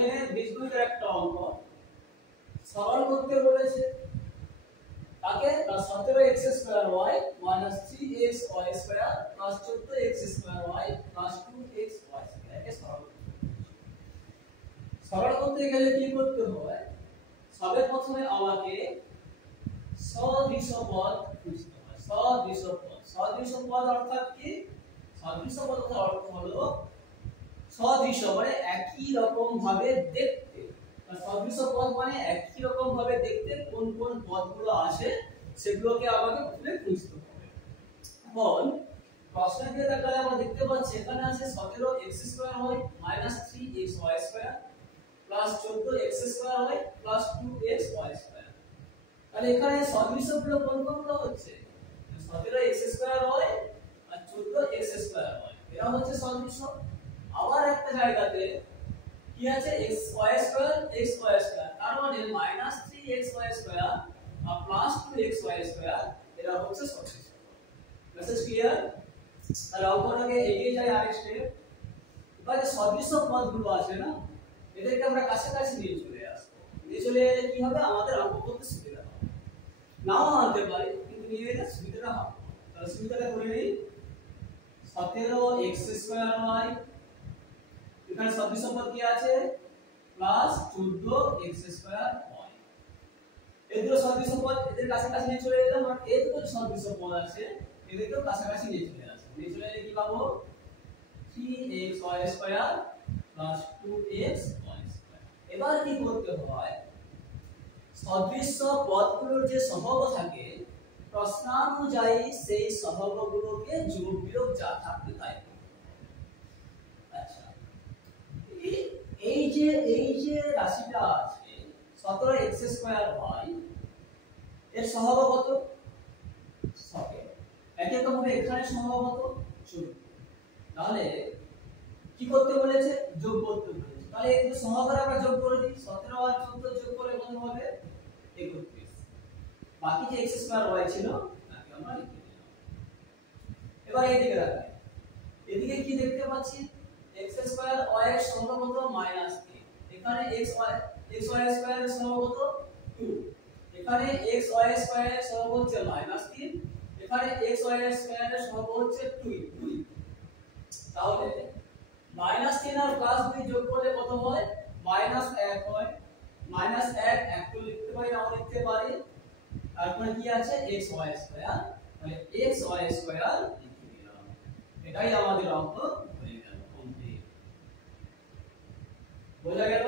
এখানে বীজগণিতের একটা অঙ্ক সরল করতে বলেছে তাকে 17x² y 3xy² 14x² y 2xy² একে সরল করতে গেলে কি করতে হয়? সবে প্রথমে আমাকে সদৃশ পদ খুঁজতে হয়। সদৃশ পদ অর্থাৎ কি? সদৃশ পদের অর্থ হলো সদৃশ মানে একই রকম ভাবে দেখতে। সদৃশ পদ মানে একই রকম ভাবে দেখতে কোন কোন পদগুলো আছে সেগুলোকে আমাকে প্রথমে খুঁজতে হবে। এখন প্রশ্নের দিকে তাকালে আমরা দেখতে পাচ্ছি এখানে আছে 17x² y 3xy² 14x² y 2xy²। তাহলে এখানে সদৃশগুলো কোন কোনগুলো হচ্ছে? 17x² y আর 14x² y এরা হচ্ছে সদৃশ। আবার একটা জায়গাতে কি আছে xy² তার মানে -3xy² আর +2xy² এরা হচ্ছে সদৃশ। Message clear? তাহলে অঙ্কটাকে এগিয়ে যাই আরেক স্টেপ। এবারে সদৃশ পদগুলো আছে না এদেরকে আমরা কাছাকাছি নিয়ে চলে আসবো। নিয়ে চলে এলে কি হবে? আমাদের অঙ্ক করতে সুবিধা হবে। নাও আনতে পারি কিন্তু নিয়ে এলে সুবিধাটা হবে। তাহলে সুবিধাটা করে নিই 17x² y এখানে সদৃশ পদ কি আছে? +14x² y। এই দুটো সদৃশ পদ এদের কাছাকাছি নিয়ে চলে এলাম আর এই দুটো সদৃশ পদ আছে এদেরকেও কাছাকাছি নিয়ে চলে আসবো। নিয়ে চলে এলে কি পাবো? 3xy² 2xy²। এবার কি করতে হয়? সদৃশ পদগুলোর যে সহগ থাকে প্রশ্নানুযায়ী সেই সহগগুলোকে যোগ বিয়োগ যা থাকবে তাই। আচ্ছা এই যে রাশিটা আছে 17x² y এর সহগ কত? 17। একই রকম ভাবে এখানে সহগ কত? 14। তাহলে কি করতে বলেছে? যোগ করতে বলেছে। তাহলে এই দুটো সহগের আমরা যোগ করে দিই। 17 আর 14 যোগ করে কত হবে? 31। বাকি যে x² y ছিল তাকে আমরা লিখে দিলাম। এবার এইদিকে রাখি। এদিকে কি দেখতে পাচ্ছি? x² y এর সহগ কত? -3। এখানে xy² এর সহগ কত? 2। এখানে xy² এর সহগ হচ্ছে -3। এখানে xy² এর সহগ হচ্ছে 2। তাহলে -3 আর +2 যোগ করলে কত হয়? -1 হয়। -1 একটু লিখতে পারি নাও লিখতে পারি। তারপরে কি আছে? xy²। তাহলে xy² লিখে দিলাম। এটাই আমাদের অঙ্ক হয়ে গেল কমপ্লিট। বোঝা গেল?